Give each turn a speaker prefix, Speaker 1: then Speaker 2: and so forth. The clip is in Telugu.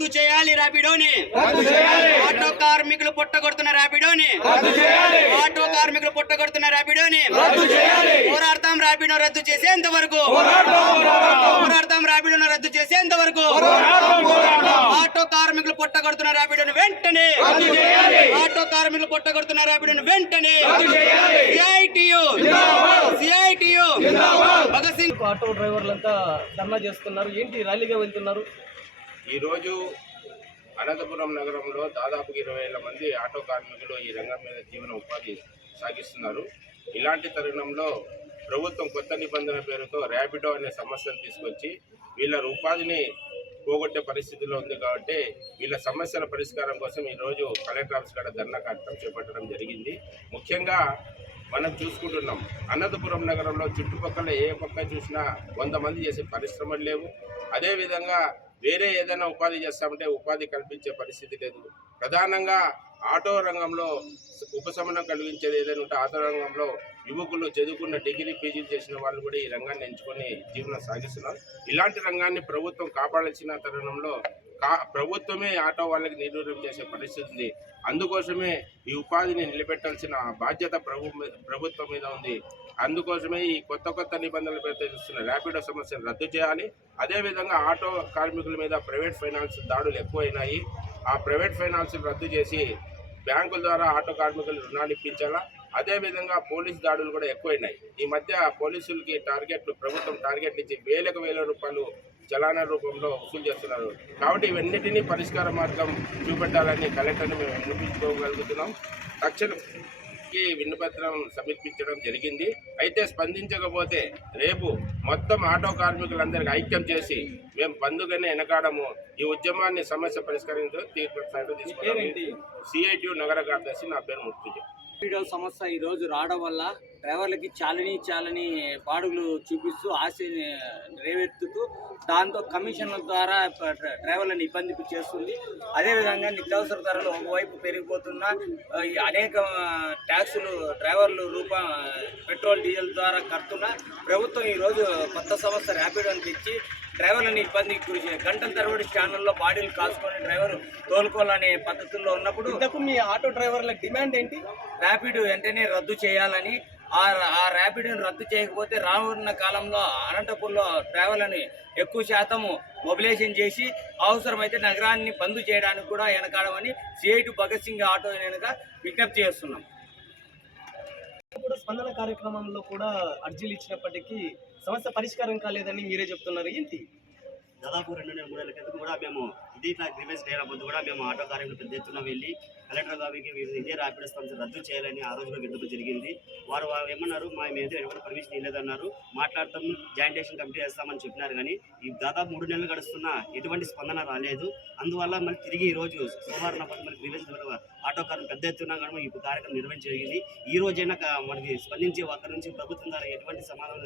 Speaker 1: రద్దు చేయాలి ర్యాపిడోని ఆటో కార్మికులు పుట్టగొడుతున్న ర్యాపిడోని ఆటో కార్మికులు పుట్టగొడుతున్న ర్యాపిడోని పోరాడతాం ర్యాపిడో రద్దు చేసేంత వరకు పోరాడతాం. ర్యాపిడోను రద్దు చేసేంత వరకు ఆటో కార్మికులు పుట్టగొడుతున్న ర్యాపిడోని వెంటనే. ఆటో కార్మికులు పుట్టగొడుతున్న ర్యాపిడోని వెంటనే. CITU. CITU. Bhagat Singh
Speaker 2: auto డ్రైవర్లంతా ధర్నా చేస్తున్నారు. ఏంటి ర్యాలీగా వెళ్తున్నారు?
Speaker 3: ఈరోజు అనంతపురం నగరంలో దాదాపు ఇరవై వేల మంది ఆటో కార్మికులు ఈ రంగం మీద జీవన ఉపాధి సాగిస్తున్నారు. ఇలాంటి తరుణంలో ప్రభుత్వం కొత్త నిబంధన పేరుతో ర్యాపిడో అనే సమస్యను తీసుకొచ్చి వీళ్ళ ఉపాధిని పోగొట్టే పరిస్థితిలో ఉంది కాబట్టి వీళ్ళ సమస్యల పరిష్కారం కోసం ఈరోజు కలెక్టర్ ఆఫీస్ కాడ ధర్నా కార్యక్రమం చేపట్టడం జరిగింది. ముఖ్యంగా మనం చూసుకుంటున్నాం అనంతపురం నగరంలో చుట్టుపక్కల ఏ పక్క చూసినా వంద మంది చేసే పరిశ్రమలు లేవు. అదేవిధంగా వేరే ఏదైనా ఉపాధి చేస్తామంటే ఉపాధి కల్పించే పరిస్థితి లేదు. ప్రధానంగా ఆటో రంగంలో ఉపశమనం కలిగించేది ఏదైనా ఉంటే ఆటో రంగంలో యువకులు చదువుకున్న డిగ్రీ పీజీలు చేసిన వాళ్ళు కూడా ఈ రంగాన్ని ఎంచుకొని జీవనం సాగిస్తున్నారు. ఇలాంటి రంగాన్ని ప్రభుత్వం కాపాడాల్సిన తరుణంలో ప్రభుత్వమే ఆటో వాళ్ళకి నిర్వీర్యం చేసే పరిస్థితి ఉంది. అందుకోసమే ఈ ఉపాధిని నిలబెట్టాల్సిన బాధ్యత ప్రభు ప్రభుత్వం మీద ఉంది. అందుకోసమే ఈ కొత్త కొత్త నిబంధనలు ప్రతిస్తున్న ర్యాపిడో సమస్యను రద్దు చేయాలి. అదేవిధంగా ఆటో కార్మికుల మీద ప్రైవేట్ ఫైనాన్స్ దాడులు ఎక్కువైనాయి. ఆ ప్రైవేట్ ఫైనాన్స్ రద్దు చేసి బ్యాంకుల ద్వారా ఆటో కార్మికులు రుణాలు ఇప్పించాలా? అదేవిధంగా పోలీస్ దాడులు కూడా ఎక్కువైనాయి. ఈ మధ్య పోలీసులకి టార్గెట్ ప్రభుత్వం టార్గెట్ ఇచ్చి వేలకు వేల రూపాయలు చలానా రూపంలో వసూలు చేస్తున్నారు. కాబట్టి ఇవన్నిటినీ పరిష్కార మార్గం చూపెట్టాలని కలెక్టర్ని మేము వినిపించుకోగలుగుతున్నాం తక్షణకి విన్నపత్రం సమర్పించడం జరిగింది. అయితే స్పందించకపోతే రేపు మొత్తం ఆటో కార్మికులందరికీ ఐక్యం చేసి మేము బంధుగానే వెనకాడము ఈ ఉద్యమాన్ని సమస్య పరిష్కరించడం తీర్పు సిఐటి నగర కార్యదర్శి నా పేరు ముర్తుజ
Speaker 4: వీడియో సమస్య ఈ రోజు రావడం వల్ల డ్రైవర్లకి చాలని చాలని బాడుగులు చూపిస్తూ ఆశని రేవెత్తుతూ దాంతో కమిషన్ల ద్వారా డ్రైవర్లను ఇబ్బంది చేస్తుంది. అదేవిధంగా నిత్యావసర ధరలు ఒకవైపు పెరిగిపోతున్న అనేక ట్యాక్సులు డ్రైవర్లు రూప పెట్రోల్ డీజిల్ ద్వారా కడుతున్న ప్రభుత్వం ఈరోజు కొత్త సంస్థ ర్యాపిడోని తెచ్చి డ్రైవర్లను ఇబ్బందికి గురి గంటల తరబడి స్టాండ్లలో బాడీలు కాల్చుకొని డ్రైవర్ తోలుకోవాలనే పద్ధతుల్లో ఉన్నప్పుడు
Speaker 2: ఇంతకు మీ ఆటో డ్రైవర్ల డిమాండ్ ఏంటి?
Speaker 4: ర్యాపిడ్ వెంటనే రద్దు చేయాలని ఆ ఆ ర్యాపిడ్ని రద్దు చేయకపోతే రానున్న కాలంలో అనంతపూర్లో ట్రావెల్ని ఎక్కువ శాతము మొబిలైజేషన్ చేసి అవసరమైతే నగరాన్ని బంద్ చేయడానికి కూడా వెనకాడమని సిఐటి భగత్ సింగ్ ఆటో వెనుక విజ్ఞప్తి చేస్తున్నాం.
Speaker 2: ఇప్పుడు స్పందన కార్యక్రమంలో కూడా అర్జీలు ఇచ్చినప్పటికీ సమస్య పరిష్కారం కాలేదని మీరే చెప్తున్నారు. ఏంటి?
Speaker 5: దాదాపు రెండు నెలల మూడు నెలల క్రితం కూడా మేము ఇది ఇట్లా గ్రీవెన్స్ లేనప్పుడు ముందు కూడా మేము ఆటో కార్యక్రమం పెద్ద ఎత్తున వెళ్ళి కలెక్టర్ గారికి ఇదే ర్యాపిడ్ రెస్పాన్స్ రద్దు చేయాలని ఆ రోజు కూడా విన్నపం జరిగింది. వారు ఏమన్నారు? మా మీద ఎవరు పర్మిషన్ ఇవ్వలేదన్నారు. మాట్లాడతాం జాయింటేషన్ కమిటీ చేస్తామని చెప్పినారు కానీ ఈ దాదాపు మూడు నెలలు గడుస్తున్నా ఎటువంటి స్పందన రాలేదు. అందువల్ల మళ్ళీ తిరిగి ఈ రోజు సోమవారం నాడు మళ్ళీ గ్రీవెన్స్ ఆటో కార్మికులు పెద్ద ఎత్తున కూడా ఈ కార్యక్రమం నిర్వహించ జరిగింది. ఈ రోజైనా మనకి స్పందించే ఒక్కరి నుంచి ప్రభుత్వం ద్వారా ఎటువంటి సమాధానం